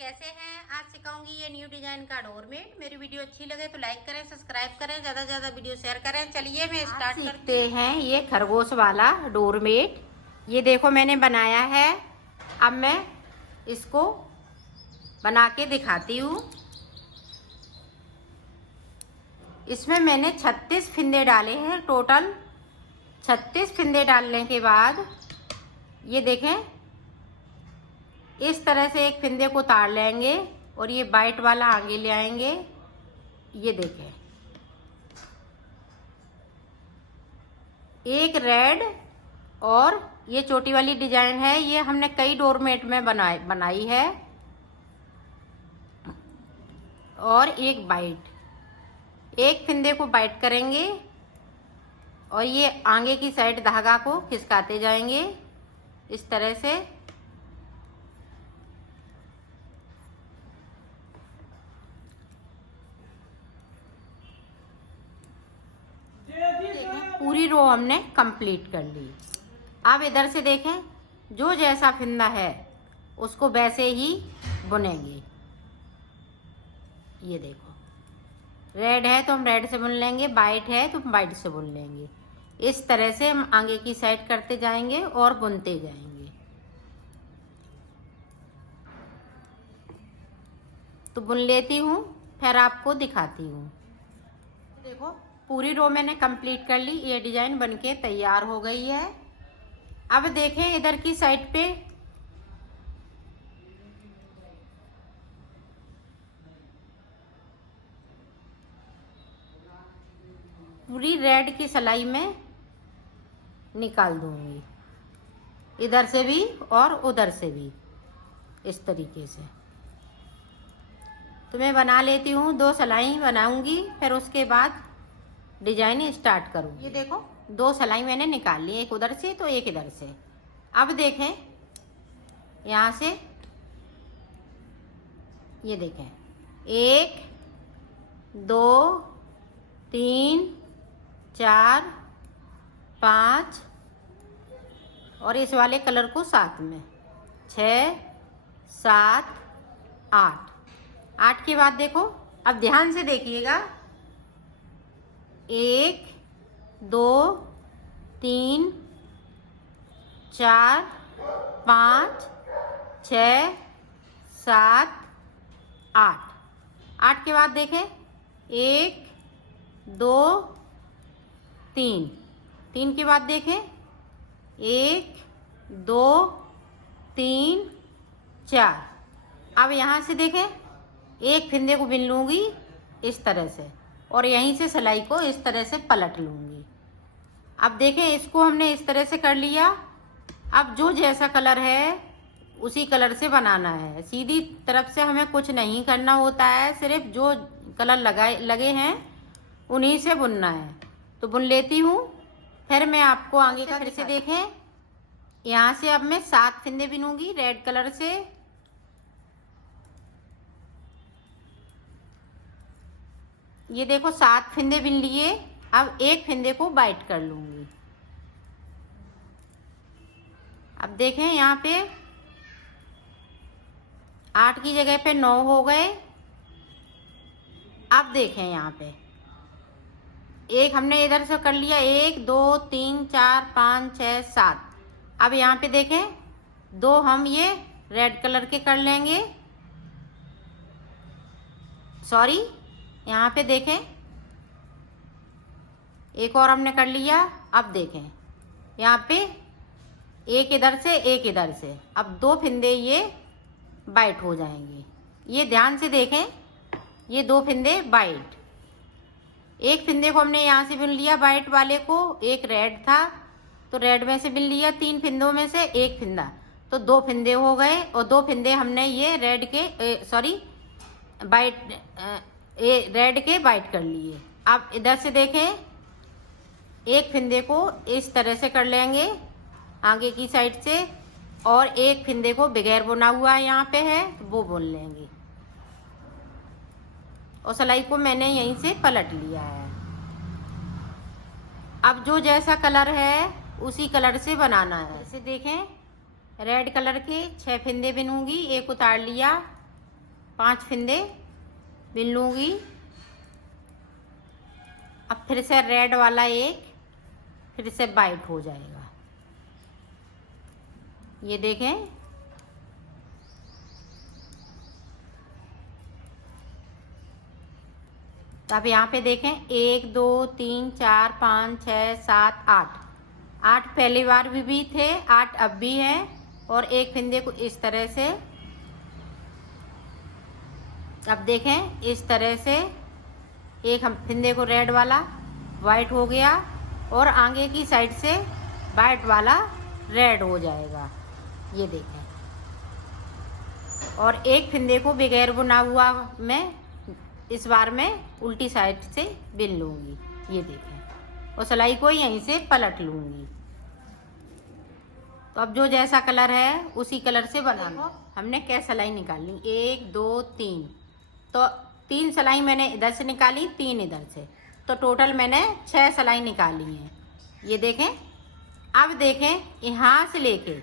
कैसे हैं? आज सिखाऊंगी ये न्यू डिजाइन का डोरमेट। मेरी वीडियो अच्छी लगे तो लाइक करें, सब्सक्राइब करें, ज्यादा से ज्यादा वीडियो शेयर करें। चलिए मैं स्टार्ट करते हैं। ये खरगोश वाला डोरमेट, ये देखो मैंने बनाया है। अब मैं इसको बना के दिखाती हूँ। इसमें मैंने 36 फिंदे डाले हैं टोटल। 36 फिंदे डालने के बाद ये देखें, इस तरह से एक फिंदे को तार लेंगे और ये वाइट वाला आगे ले आएंगे। ये देखें, एक रेड और ये चोटी वाली डिजाइन है। ये हमने कई डोरमेट में बनाई है। और एक वाइट, एक फिंदे को वाइट करेंगे और ये आगे की साइड धागा को खिसकाते जाएंगे इस तरह से। पूरी रो हमने कंप्लीट कर ली। अब इधर से देखें, जो जैसा फिंदा है उसको वैसे ही बुनेंगे। ये देखो, रेड है तो हम रेड से बुन लेंगे, वाइट है तो हम वाइट से बुन लेंगे। इस तरह से हम आगे की साइड करते जाएंगे और बुनते जाएंगे। तो बुन लेती हूँ, फिर आपको दिखाती हूँ। देखो, पूरी रो मैंने कंप्लीट कर ली। ये डिजाइन बनके तैयार हो गई है। अब देखें इधर की साइड पे पूरी रेड की सिलाई में निकाल दूंगी, इधर से भी और उधर से भी, इस तरीके से। तो मैं बना लेती हूँ, 2 सिलाई बनाऊंगी, फिर उसके बाद डिजाइन स्टार्ट करूँगी। ये देखो, 2 सिलाई मैंने निकाल ली, एक उधर से तो एक इधर से। अब देखें, यहाँ से ये देखें, 1 2 3 4 5 और इस वाले कलर को साथ में 6 7 8। 8 के बाद देखो, अब ध्यान से देखिएगा, 1 2 3 4 5 6 7 8। 8 के बाद देखें, 1 2 3। 3 के बाद देखें, 1 2 3 4। अब यहाँ से देखें, एक फिंदे को बिन लूँगी इस तरह से और यहीं से सिलाई को इस तरह से पलट लूँगी। अब देखें, इसको हमने इस तरह से कर लिया। अब जो जैसा कलर है उसी कलर से बनाना है। सीधी तरफ से हमें कुछ नहीं करना होता है, सिर्फ जो कलर लगे हैं उन्हीं से बुनना है। तो बुन लेती हूँ, फिर मैं आपको आगे का फिर से देखें। यहाँ से अब मैं 7 फिंदे बिनूंगी रेड कलर से। ये देखो, 7 फिंदे बिन लिए। अब एक फिंदे को वाइट कर लूंगी। अब देखें, यहाँ पे 8 की जगह पे 9 हो गए। अब देखें, यहाँ पे एक हमने इधर से कर लिया, 1 2 3 4 5 6 7। अब यहाँ पे देखें, 2 हम ये रेड कलर के कर लेंगे। सॉरी, यहाँ पे देखें, एक और हमने कर लिया। अब देखें, यहाँ पे एक इधर से एक इधर से। अब 2 फिंदे ये वाइट हो जाएंगे। ये ध्यान से देखें, ये 2 फिंदे वाइट। एक फिंदे को हमने यहाँ से बिन लिया वाइट वाले को, एक रेड था तो रेड में से बिन लिया। 3 फिंदों में से एक फिंदा, तो 2 फिंदे हो गए। और 2 फिंदे हमने ये रेड के वाइट कर लिए। अब इधर से देखें, एक फिंदे को इस तरह से कर लेंगे आगे की साइड से और एक फिंदे को बगैर बुना हुआ यहाँ पे है वो बुन लेंगे। और सिलाई को मैंने यहीं से पलट लिया है। अब जो जैसा कलर है उसी कलर से बनाना है। जैसे देखें, रेड कलर के 6 फिंदे बिनूंगी, एक उतार लिया, 5 फिंदे बिन लूँगी। अब फिर से रेड वाला एक, फिर से वाइट हो जाएगा। ये देखें, तो अब यहाँ पे देखें 1 2 3 4 5 6 7 8 पहली बार भी थे, 8 अब भी है। और एक फिंदे को इस तरह से, अब देखें इस तरह से एक हम फिंदे को रेड वाला वाइट हो गया और आगे की साइड से वाइट वाला रेड हो जाएगा। ये देखें, और एक फिंदे को बगैर बुना हुआ मैं इस बार मैं उल्टी साइड से बिन लूँगी। ये देखें, और सिलाई को यहीं से पलट लूँगी। तो अब जो जैसा कलर है उसी कलर से बनाना। हमने क्या सिलाई निकालनी, 1 2 3, तो 3 सिलाई मैंने इधर से निकाली, 3 इधर से, तो टोटल मैंने 6 सिलाई निकाली हैं। ये देखें, अब देखें यहाँ से लेके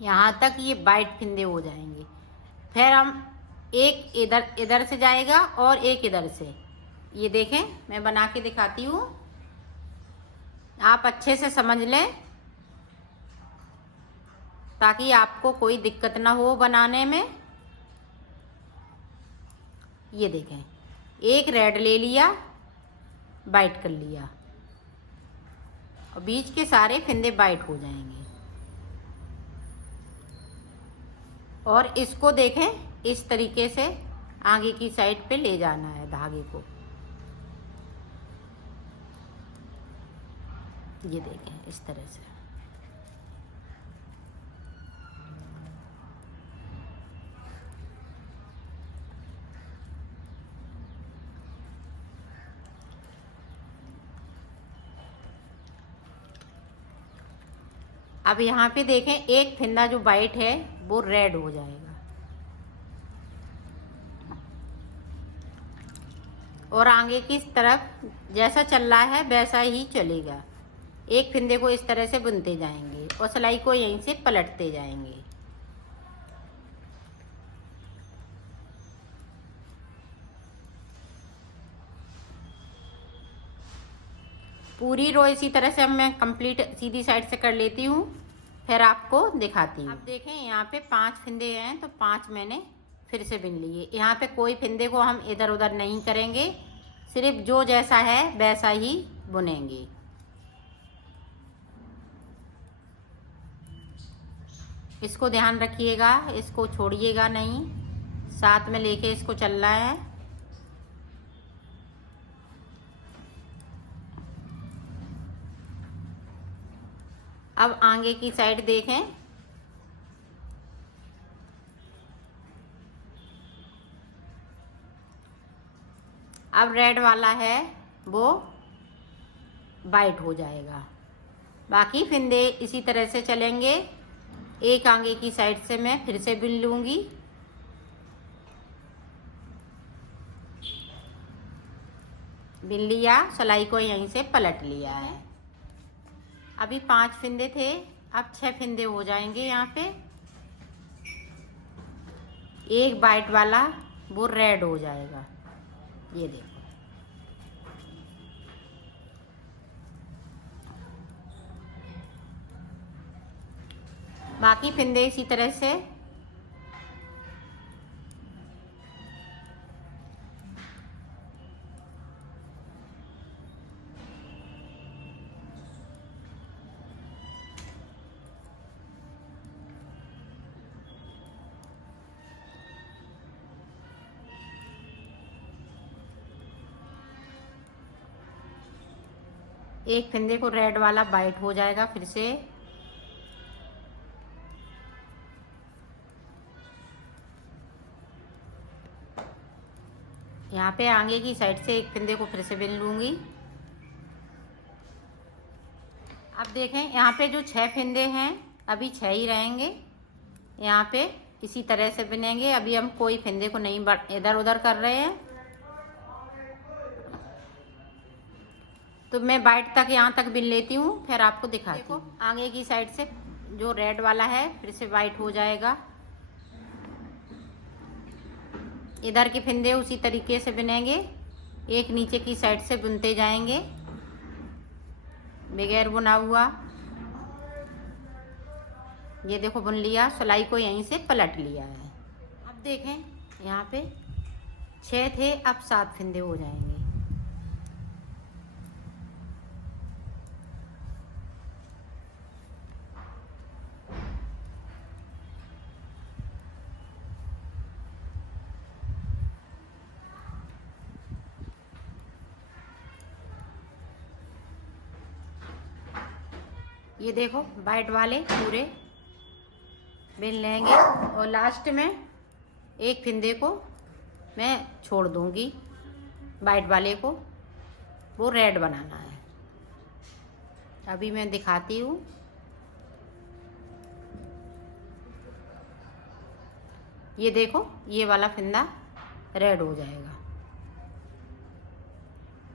यहाँ तक ये वाइट फिंदे हो जाएंगे। फिर हम एक इधर से जाएगा और एक इधर से। ये देखें, मैं बना के दिखाती हूँ, आप अच्छे से समझ लें ताकि आपको कोई दिक्कत ना हो बनाने में। ये देखें, एक रेड ले लिया, वाइट कर लिया, और बीच के सारे फिंदे वाइट हो जाएंगे। और इसको देखें, इस तरीके से आगे की साइड पे ले जाना है धागे को। ये देखें इस तरह से। अब यहाँ पे देखें, एक फिंदा जो वाइट है वो रेड हो जाएगा, और आगे की तरफ जैसा चल रहा है वैसा ही चलेगा। एक फिंदे को इस तरह से बुनते जाएंगे और सिलाई को यहीं से पलटते जाएंगे। पूरी रो इसी तरह से अब मैं कंप्लीट सीधी साइड से कर लेती हूँ, फिर आपको दिखाती हूँ। अब देखें, यहाँ पे 5 फिंदे हैं, तो 5 मैंने फिर से बिन लिए। यहाँ पे कोई फिंदे को हम इधर उधर नहीं करेंगे, सिर्फ जो जैसा है वैसा ही बुनेंगे। इसको ध्यान रखिएगा, इसको छोड़िएगा नहीं, साथ में लेके इसको चलना है। अब आगे की साइड देखें, अब रेड वाला है वो वाइट हो जाएगा। बाकी फिंदे इसी तरह से चलेंगे। एक आगे की साइड से मैं फिर से बिन लूँगी, बिन लिया, सिलाई को यहीं से पलट लिया है। अभी 5 फिंदे थे, अब 6 फिंदे हो जाएंगे। यहाँ पे एक वाइट वाला वो रेड हो जाएगा। ये देखो, बाकी फिंदे इसी तरह से एक फिंदे को रेड वाला वाइट हो जाएगा। फिर से यहाँ पे आगे की साइड से एक फिंदे को फिर से बिन लूँगी। अब देखें, यहाँ पे जो 6 फिंदे हैं अभी 6 ही रहेंगे। यहाँ पे इसी तरह से बिनेंगे। अभी हम कोई फिंदे को नहीं इधर उधर कर रहे हैं। तो मैं वाइट तक यहाँ तक बिन लेती हूँ, फिर आपको दिखाती हूँ। आगे की साइड से जो रेड वाला है फिर से वाइट हो जाएगा। इधर के फिंदे उसी तरीके से बुनेंगे, एक नीचे की साइड से बुनते जाएंगे बगैर बुना हुआ। ये देखो बुन लिया, सिलाई को यहीं से पलट लिया है। अब देखें यहाँ पे 6 थे, अब 7 फिंदे हो जाएंगे। ये देखो वाइट वाले पूरे बिन लेंगे और लास्ट में एक फिंदे को मैं छोड़ दूंगी वाइट वाले को, वो रेड बनाना है। अभी मैं दिखाती हूँ। ये देखो ये वाला फिंदा रेड हो जाएगा।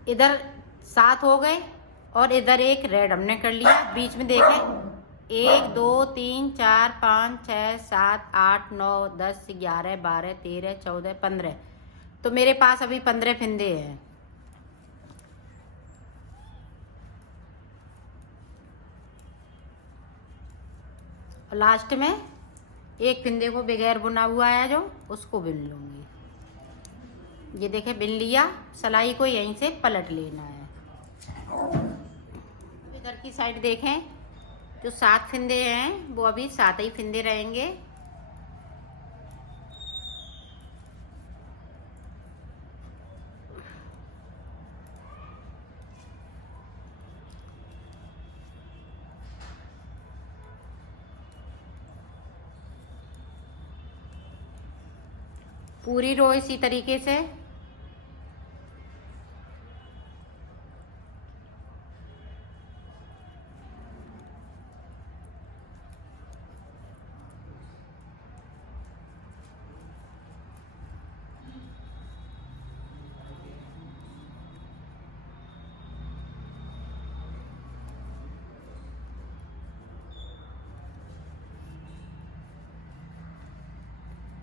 इधर 7 हो गए और इधर एक रेड हमने कर लिया। बीच में देखें 1 2 3 4 5 6 7 8 9 10 11 12 13 14 15, तो मेरे पास अभी 15 फिंदे हैं। और लास्ट में एक फिंदे को बगैर बुना हुआ है जो, उसको बिन लूँगी। ये देखें बिन लिया, सिलाई को यहीं से पलट लेना है। इधर की साइड देखें जो 7 फिंदे हैं वो अभी 7 ही फिंदे रहेंगे। पूरी रो इसी तरीके से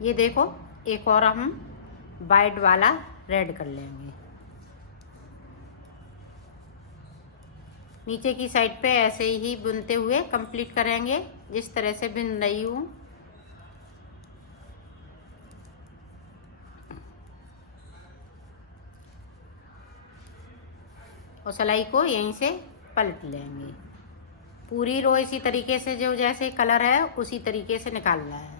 ये देखो एक और हम वाइट वाला रेड कर लेंगे। नीचे की साइड पे ऐसे ही बुनते हुए कंप्लीट करेंगे जिस तरह से बुन रही हूँ। और सिलाई को यहीं से पलट लेंगे। पूरी रो इसी तरीके से जो जैसे कलर है उसी तरीके से निकालना है।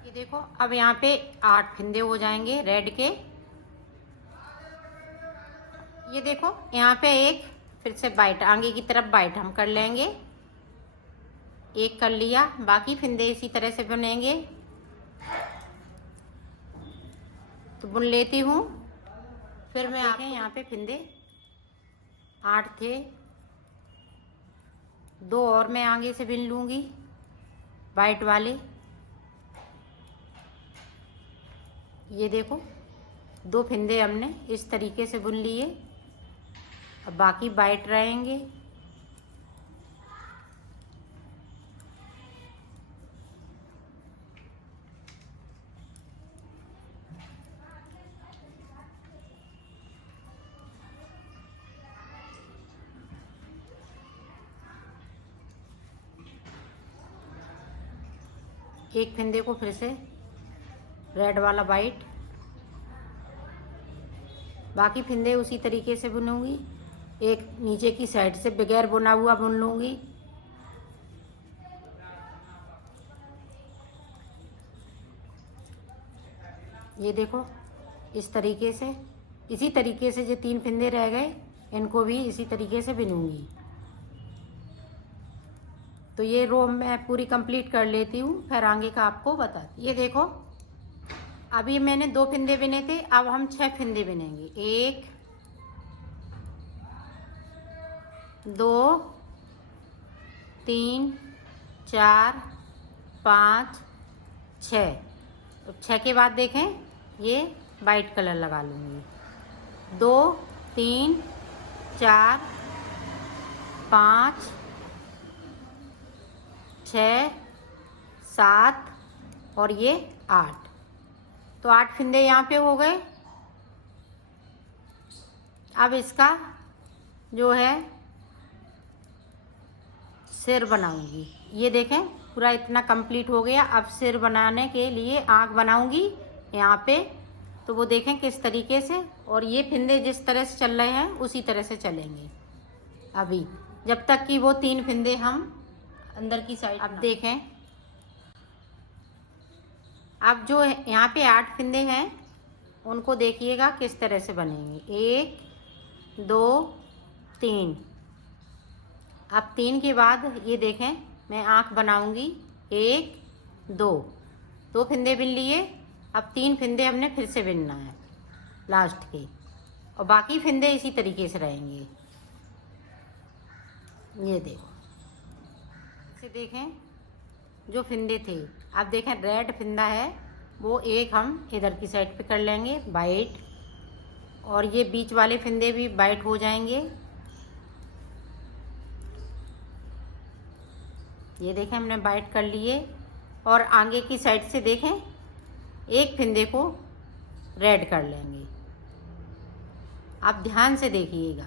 ये देखो अब यहाँ पे 8 फिंदे हो जाएंगे रेड के। ये देखो यहाँ पे एक फिर से वाइट आगे की तरफ वाइट हम कर लेंगे, एक कर लिया। बाकी फिंदे इसी तरह से बुनेंगे। तो बुन लेती हूँ, फिर मैं आके यहाँ पे फिंदे 8 थे, 2 और मैं आगे से बिन लूँगी वाइट वाले। ये देखो 2 फिंदे हमने इस तरीके से बुन लिए। अब बाकी वाइट रहेंगे। एक फिंदे को फिर से रेड वाला वाइट, बाकी फिंदे उसी तरीके से बुनूंगी। एक नीचे की साइड से बगैर बुना हुआ बुन लूँगी। ये देखो इस तरीके से, इसी तरीके से जो 3 फिंदे रह गए इनको भी इसी तरीके से बुनूंगी। तो ये रो मैं पूरी कंप्लीट कर लेती हूँ, फिर आगे का आपको बताती। ये देखो अभी मैंने 2 फिंदे बुने थे, अब हम 6 फिंदे बुनेंगे। 1 2 3 4 5 6। तो 6 के बाद देखें ये वाइट कलर लगा लूँगी। 2 3 4 5 6 7 और ये 8। तो 8 फिंदे यहाँ पे हो गए। अब इसका जो है सिर बनाऊंगी। ये देखें पूरा इतना कंप्लीट हो गया। अब सिर बनाने के लिए आँख बनाऊंगी यहाँ पे। तो वो देखें किस तरीके से, और ये फिंदे जिस तरह से चल रहे हैं उसी तरह से चलेंगे अभी, जब तक कि वो 3 फिंदे हम अंदर की साइड। अब देखें, अब जो यहाँ पे 8 फिंदे हैं उनको देखिएगा किस तरह से बनेंगे। 1 2 3। अब 3 के बाद ये देखें मैं आँख बनाऊंगी। 1 2 फिंदे बिन लिए। अब 3 फिंदे हमने फिर से बिनना है लास्ट के, और बाकी फिंदे इसी तरीके से रहेंगे। ये देखो इसे देखें जो फिंदे थे। अब देखें रेड फिंदा है वो एक हम इधर की साइड पे कर लेंगे वाइट, और ये बीच वाले फिंदे भी वाइट हो जाएंगे। ये देखें हमने वाइट कर लिए, और आगे की साइड से देखें एक फिंदे को रेड कर लेंगे। आप ध्यान से देखिएगा।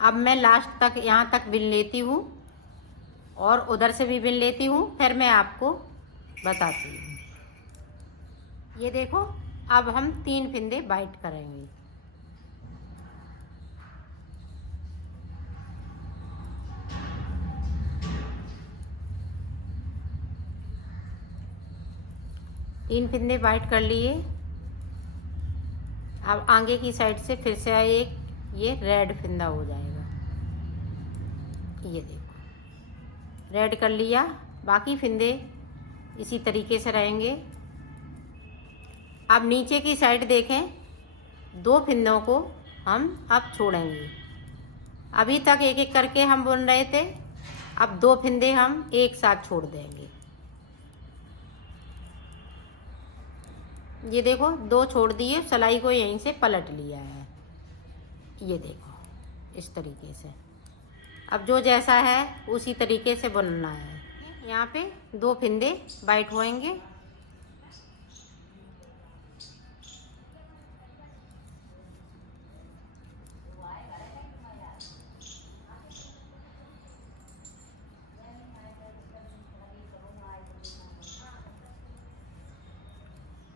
अब मैं लास्ट तक यहाँ तक बिन लेती हूँ और उधर से भी बिन लेती हूँ, फिर मैं आपको बताती हूँ। ये देखो अब हम 3 फिंदे वाइट करेंगे। तीन फिंदे वाइट कर लिए। अब आगे की साइड से फिर से एक ये रेड फिंदा हो जाएगा। ये देखो रेड कर लिया, बाकी फिंदे इसी तरीके से रहेंगे। अब नीचे की साइड देखें 2 फिंदों को हम अब छोड़ेंगे। अभी तक एक एक करके हम बुन रहे थे, अब 2 फिंदे हम एक साथ छोड़ देंगे। ये देखो 2 छोड़ दिए, सिलाई को यहीं से पलट लिया है। ये देखो इस तरीके से। अब जो जैसा है उसी तरीके से बुनना है। यहाँ पे 2 फिंदे वाइट होएंगे।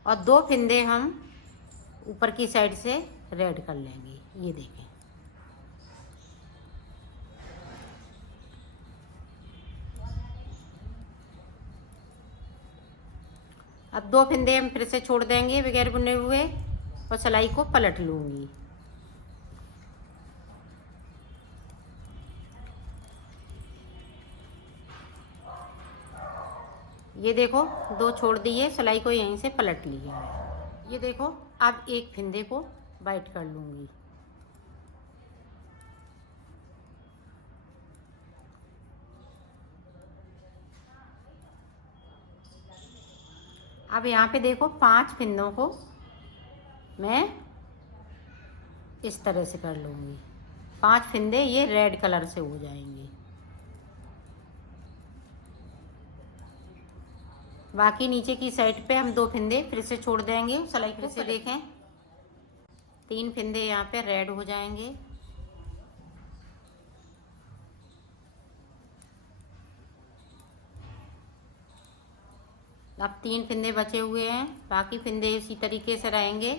और 2 फिंदे हम ऊपर की साइड से रेड कर लेंगे। ये देखें अब 2 फिंदे हम फिर से छोड़ देंगे बगैर बुने हुए, और सिलाई को पलट लूँगी। ये देखो 2 छोड़ दिए, सिलाई को यहीं से पलट लिया है। ये देखो अब एक फिंदे को वाइट कर लूँगी। अब यहाँ पे देखो 5 फिंदों को मैं इस तरह से कर लूँगी। 5 फिंदे ये रेड कलर से हो जाएंगे। बाकी नीचे की साइड पे हम 2 फिंदे फिर से छोड़ देंगे सिलाई को। फिर से देखें 3 फिंदे यहाँ पे रेड हो जाएंगे। अब 3 फंदे बचे हुए हैं, बाकी फंदे इसी तरीके से रहेंगे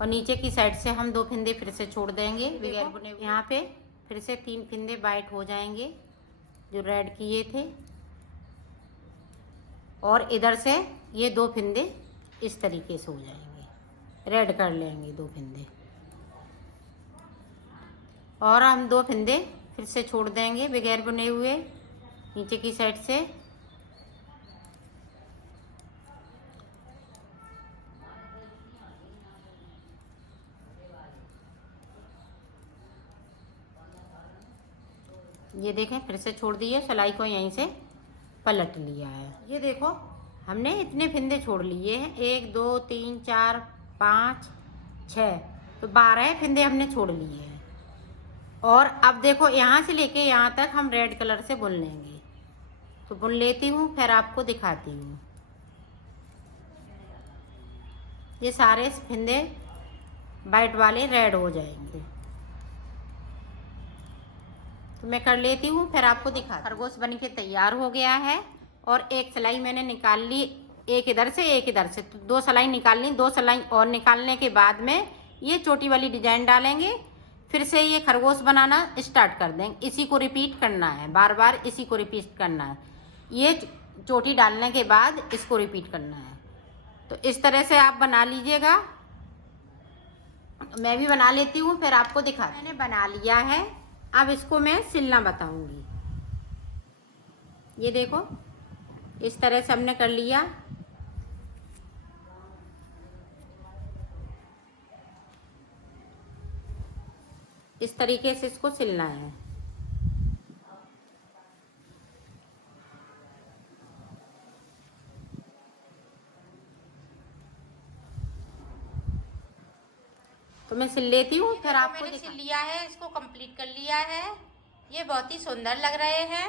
और नीचे की साइड से हम 2 फंदे फिर से छोड़ देंगे बगैर बुने हुए। यहाँ पे फिर से 3 फंदे वाइट हो जाएंगे जो रेड किए थे, और इधर से ये 2 फंदे इस तरीके से हो जाएंगे, रेड कर लेंगे 2 फंदे, और हम 2 फंदे फिर से छोड़ देंगे बगैर बुने हुए नीचे की साइड से। ये देखें फिर से छोड़ दिए, सिलाई को यहीं से पलट लिया है। ये देखो हमने इतने फंदे छोड़ लिए हैं, 1 2 3 4 5 6, तो 12 फंदे हमने छोड़ लिए हैं। और अब देखो यहाँ से लेके यहाँ तक हम रेड कलर से बुन लेंगे, तो बुन लेती हूँ फिर आपको दिखाती हूँ। ये सारे फंदे वाइट वाले रेड हो जाएंगे, तो मैं कर लेती हूँ फिर आपको दिखा। खरगोश बन के तैयार हो गया है और एक सिलाई मैंने निकाल ली, एक इधर से एक इधर से, तो 2 सिलाई निकाल ली। 2 सिलाई और निकालने के बाद में ये चोटी वाली डिजाइन डालेंगे, फिर से ये खरगोश बनाना स्टार्ट कर देंगे। इसी को रिपीट करना है, बार बार इसी को रिपीट करना है। ये चोटी डालने के बाद इसको रिपीट करना है, तो इस तरह से आप बना लीजिएगा। मैं भी बना लेती हूँ फिर आपको दिखा। मैंने बना लिया है, अब इसको मैं सिलना बताऊंगी। ये देखो इस तरह से हमने कर लिया। इस तरीके से इसको सिलना है। तो मैं सिल लेती हूँ फिर आपको। मैंने सिल लिया है, इसको कंप्लीट कर लिया है। ये बहुत ही सुंदर लग रहे हैं।